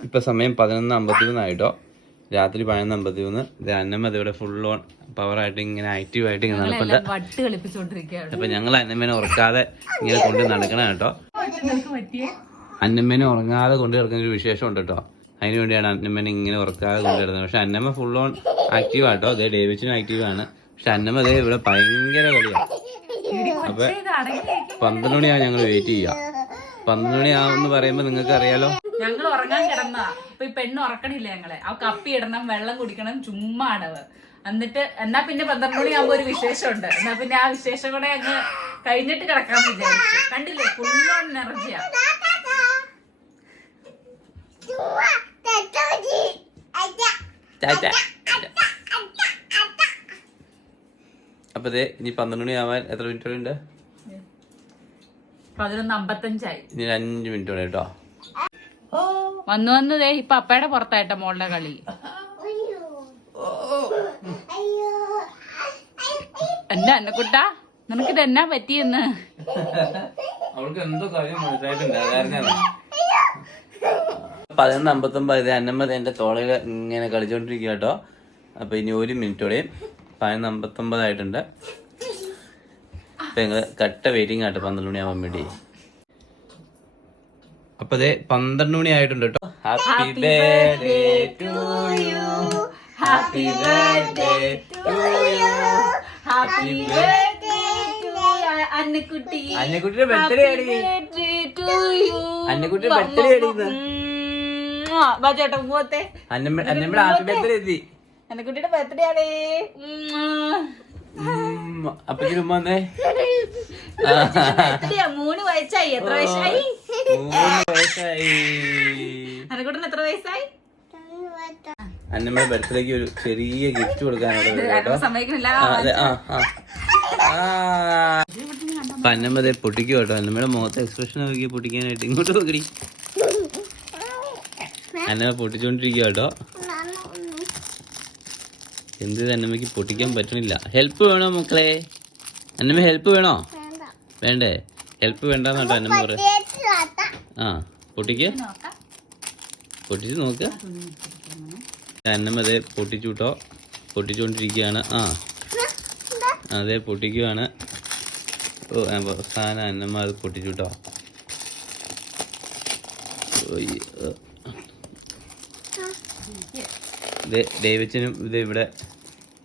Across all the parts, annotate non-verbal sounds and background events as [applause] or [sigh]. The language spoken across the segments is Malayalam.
ഇപ്പൊ സമയം പതിനൊന്ന് അമ്പത്തി മൂന്നായിട്ടോ രാത്രി പതിനൊന്ന് അമ്പത്തി മൂന്ന് അന്നമ്മ ഇവിടെ ഫുൾ ഓൺ പവറായിട്ട് ഇങ്ങനെ ആക്റ്റീവ് ആയിട്ട് ഇങ്ങനെ നടക്കുന്നുണ്ട് അപ്പൊ ഞങ്ങൾ അന്നമ്മേനെ ഉറക്കാതെ ഇങ്ങനെ കൊണ്ട് നടക്കണം കേട്ടോ. അന്നമ്മേനെ ഉറങ്ങാതെ കൊണ്ട് നടക്കുന്ന ഒരു വിശേഷം ഉണ്ട് കേട്ടോ. അതിന് വേണ്ടിയാണ് അന്നമ്മേനെ ഇങ്ങനെ ഉറക്കാതെ കൊണ്ട് കിടന്നത് പക്ഷെ അന്നമ്മ ഫുൾ ഓൺ ആക്റ്റീവ് ആട്ടോ അതേ ഡേവിച്ചിനും ആക്റ്റീവ് ആണ്. പക്ഷെ അന്നമ്മ അതേ ഇവിടെ ഭയങ്കര കളിയാണ് അപ്പൊ പന്ത്രണ്ട് മണിയാണ് ഞങ്ങൾ വെയിറ്റ് ചെയ്യാം പന്ത്രണ്ട് മണിയാവുമെന്ന് പറയുമ്പോ നിങ്ങൾക്ക് അറിയാലോ ഞങ്ങൾ ഉറങ്ങാൻ കിടന്നാ ഇപ്പൊ ഈ പെണ്ണ് ഉറക്കണില്ല ഞങ്ങളെ. ആ കപ്പി ഇടണം വെള്ളം കുടിക്കണം ചുമ്മാ അടവ്. എന്നിട്ട് എന്നാ പിന്നെ പന്ത്രണ്ട് മണിയാകുമ്പോ ഒരു വിശേഷം ഉണ്ട് എന്നാ പിന്നെ ആ വിശേഷം കൂടെ അങ്ങ് കഴിഞ്ഞിട്ട് കിടക്കാൻ വിചാരിച്ചു. കണ്ടില്ലേ? ഫുൾ ഓൺ എനർജിയാ. അപ്പൊ ഇനി പന്ത്രണ്ട് മണിയാവാൻ എത്ര മിനിറ്റ് ഉണ്ട്? പതിനൊന്ന് അമ്പത്തഞ്ചായി. ഇനി ഒരു അഞ്ച് മിനിറ്റ് കൂടെ കേട്ടോ. വന്നു വന്നു ദേ ഇപ്പൊ അപ്പയുടെ പുറത്തായിട്ട മോളുടെ കളി. എന്താ കുട്ട? നിനക്കിത് എന്നാ പറ്റിയെന്ന്? അവൾക്ക് എന്തോ കാര്യം മനസ്സിലായിട്ടുണ്ട് പതിനൊന്ന് അമ്പത്തൊമ്പത് അന്നമ്മത് എന്റെ തോളയിൽ ഇങ്ങനെ കളിച്ചോണ്ടിരിക്കുക കേട്ടോ. അപ്പൊ ഇനി ഒരു മിനിറ്റോടെയും പതിനൊന്ന് അമ്പത്തൊമ്പതായിട്ടുണ്ട് അപ്പൊ ഞങ്ങൾ കട്ട വെയിറ്റിംഗ് ആട്ടെ. പന്ത്രണ്ട് മണിയാവാൻ വേണ്ടി. അപ്പൊ അതെ പന്ത്രണ്ട് മണി ആയിട്ടുണ്ട് കേട്ടോ happy birthday to you happy birthday to you happy Annakutty. അന്നക്കുട്ടിയുടെ birthday അന്നക്കുട്ടിയുടെ ബർത്ത്ഡേ ചേട്ടാ പോത്തെ അന്നമ്മ അന്നമ്മയുടെ ഹാപ്പി ബർത്ത്ഡേ എത്തി അന്നക്കുട്ടിയുടെ ബർത്ത്ഡേ ആണ് ഉം, അപ്പച്ചി ഉമ്മ വന്നേ. [laughs] മൂന്ന് വയസ്സായി. എത്ര വയസ്സായി? മൂന്ന് വയസ്സായി. അന്നക്കുട്ടന് എത്ര വയസ്സായി? അന്നമ്മയുടെ ബർത്ത്ഡേക്ക് ഒരു ചെറിയ ഗിഫ്റ്റ് കൊടുക്കാനുള്ള അന്നമ്മതെ പൊട്ടിക്കും കേട്ടോ. അന്നമ്മയുടെ മുഖത്ത് എക്സ്പ്രഷൻ നോക്കി പൊട്ടിക്കാനായിട്ട് ഇങ്ങോട്ട് നോക്കി അന്നമ്മ പൊട്ടിച്ചോണ്ടിരിക്കുക കേട്ടോ. എന്ത് ഇത് അന്നമ്മക്ക് പൊട്ടിക്കാൻ പറ്റണില്ല? ഹെൽപ്പ് വേണോ മക്കളെ? അന്നമ്മ ഹെൽപ്പ് വേണോ? വേണ്ടേ? ഹെൽപ്പ് വേണ്ടെന്ന് കേട്ടോ അന്നമ്മ പറ ആ പൊട്ടിക്ക്? നോക്കാം. പൊട്ടിച്ച് നോക്ക. അന്നമ്മ അതെ പൊട്ടിച്ചു കേട്ടോ പൊട്ടിച്ചുകൊണ്ടിരിക്കുകയാണ് ആ. അതെ പൊട്ടിക്കുകയാണ് ഓ അവസാനം അന്നമ്മ അത് പൊട്ടിച്ചു കേട്ടോ ഡേവിച്ചിനും ഇത് ഇവിടെ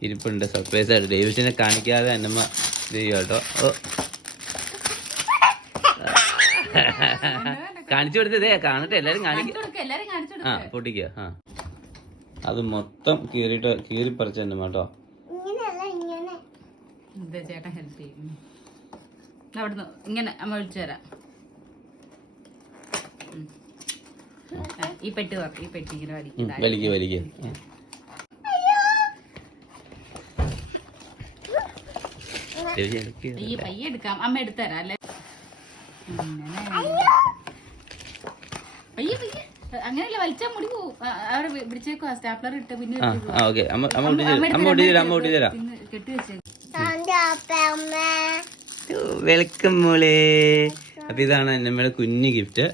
ഇരിപ്പുണ്ട്. സർപ്രൈസ് ആയിട്ട്. ഡേവിച്ചിനെ കാണിക്കാതെ അന്നമ്മ ഇത് ചെയ്യും കേട്ടോ. ഓ. കാണിച്ചു കൊടുത്തതേ കാണട്ടെ. എല്ലാരും കാണിക്ക കൊടുക്ക എല്ലാരും കാണിച്ചു ആ പൊട്ടിക്കുക ആ. അത് മൊത്തം കീറിട്ട് കീറി പറിച്ച തന്നെ കേട്ടോ. ഇതാ ചേട്ടൻ ഹെൽപ്പ് ചെയ്യും അവിടുന്ന് ഇങ്ങനെ അമ്മ വിളിച്ചു തരാം. ഈ പെട്ടി ഈ പെട്ടി ഇങ്ങനെ വലിക്കും വലിക്കുക വലിക്കുക ഈ പയ്യെ എടുക്കാം. അമ്മ എടുത്തരാം അല്ലേ? അങ്ങനെ. പയ്യെ പയ്യെ. അങ്ങനെയല്ല വലിച്ചാൽ മുടി പോവും. സ്റ്റാപ്ലർ ഇട്ട് പിന്നെ കെട്ടി വെച്ചേക്കും. വെൽക്കം മോളെ. അപ്പൊ ഇതാണ് അന്നമ്മയുടെ കുഞ്ഞു ഗിഫ്റ്റ്.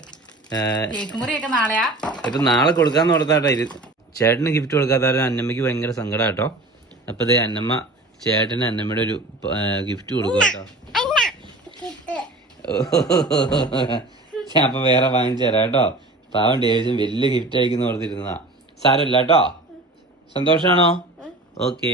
ഇപ്പൊ നാളെ കൊടുക്കാന്ന് കൊടുത്താട്ടോ ചേട്ടന് ഗിഫ്റ്റ് കൊടുക്കാത്ത അന്നമ്മയ്ക്ക് ഭയങ്കര സങ്കടം കേട്ടോ. അപ്പൊ അന്നമ്മ ചേട്ടന് അന്നമ്മയുടെ ഒരു ഗിഫ്റ്റ് കൊടുക്കും കേട്ടോ. ഞാൻ അപ്പൊ വേറെ വാങ്ങിച്ചു തരാം കേട്ടോ. പാവം ഡേവിസും വലിയ ഗിഫ്റ്റ് അയക്കുന്ന ഓർത്തിരുന്നതാ. സാരമില്ല കേട്ടോ. സന്തോഷാണോ? ഓക്കേ